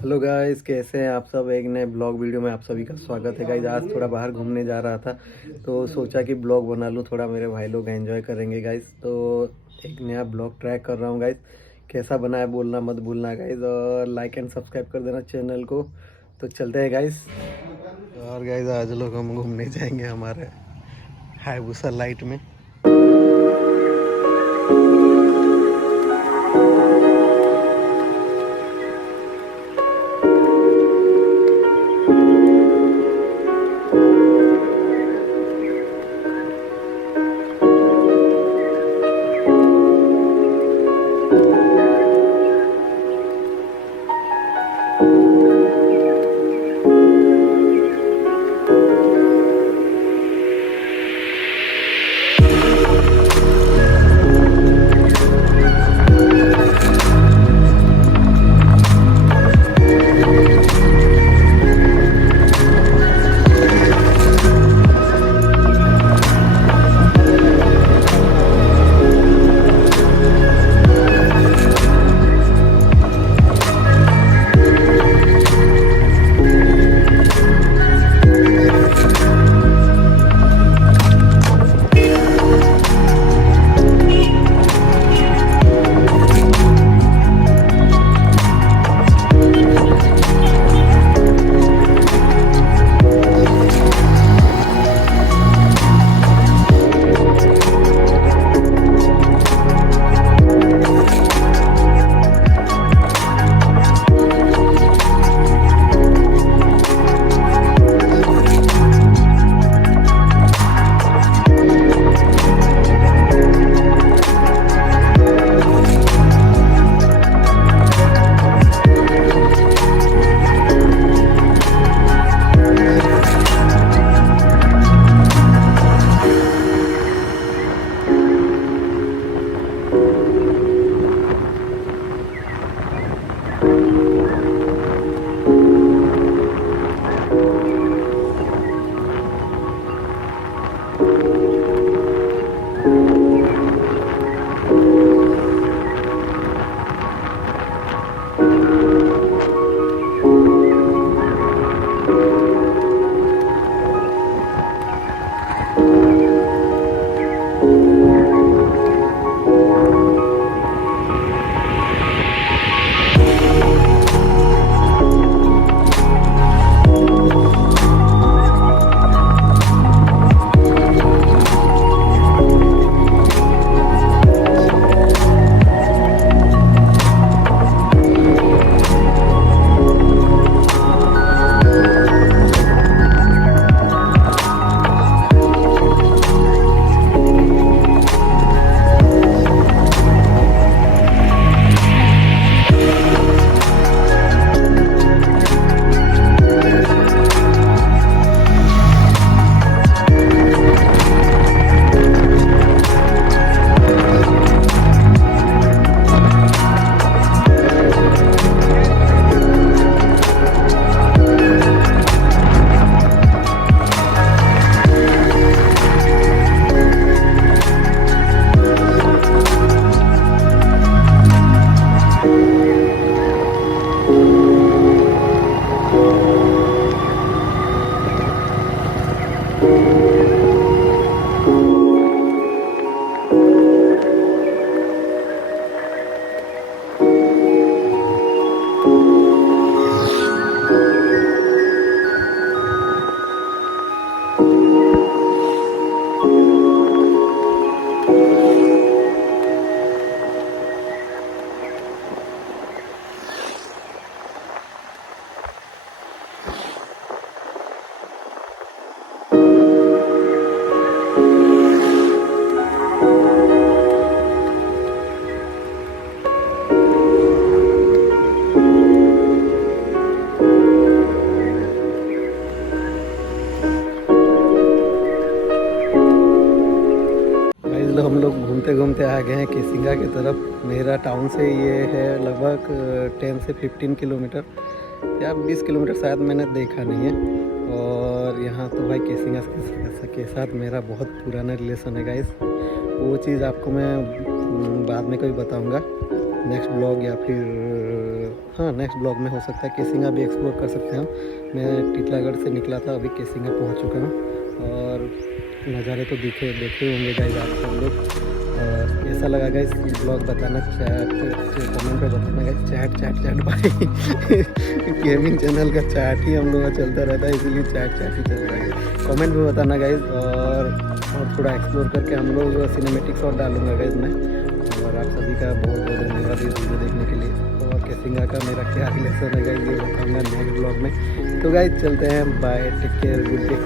Hello guys, कैसे हैं आप सब। एक नए ब्लॉग वीडियो में आप सभी का स्वागत है गाइस। आज थोड़ा बाहर घूमने जा रहा था तो सोचा कि ब्लॉग बना लूँ, थोड़ा मेरे भाई लोग एंजॉय करेंगे गाइस। तो एक नया ब्लॉग ट्राई कर रहा हूँ गाइस। कैसा बना है बोलना मत भूलना गाइस, और लाइक एंड सब्सक्राइब कर देना चैनल को। तो चलते हैं गाइस। और गाइस आज लोग हम घूमने जाएंगे हमारे हायाबुसा लाइट में। हम लोग घूमते घूमते आ गए हैं केसिंगा की तरफ। मेरा टाउन से ये है लगभग 10 से 15 किलोमीटर या 20 किलोमीटर, शायद मैंने देखा नहीं है। और यहाँ तो भाई केसिंगा के साथ मेरा बहुत पुराना रिलेशन है गाइस। वो चीज़ आपको मैं बाद में कभी बताऊँगा, नेक्स्ट ब्लॉग या फिर हाँ नेक्स्ट ब्लॉग में हो सकता है केसिंगा भी एक्सप्लोर कर सकते हैं हम। मैं टिटलागढ़ से निकला था, अभी केसिंगा पहुंच चुका हूँ और नज़ारे तो देखे होंगे गाइस आप सब लोग। और कैसा लगा गाइस ब्लॉग बताना, कमेंट पे बताना गाइस। चैट भाई गेमिंग चैनल का चैट ही हम लोग का चलता रहता है, इसीलिए चैट ही चल रहा है। कमेंट पे बताना गाइस। और थोड़ा एक्सप्लोर करके हम लोग सिनेमेटिक्स और डालूंगा गाइस मैं। और आप सभी का बहुत बहुत धन्यवाद इस वीडियो देखने के लिए। और केसिंगा का मेरा क्या रिलेशन है गाइस ये बताऊंगा नेक्स्ट ब्लॉग में। तो गाइस चलते हैं, bye, take care, good day.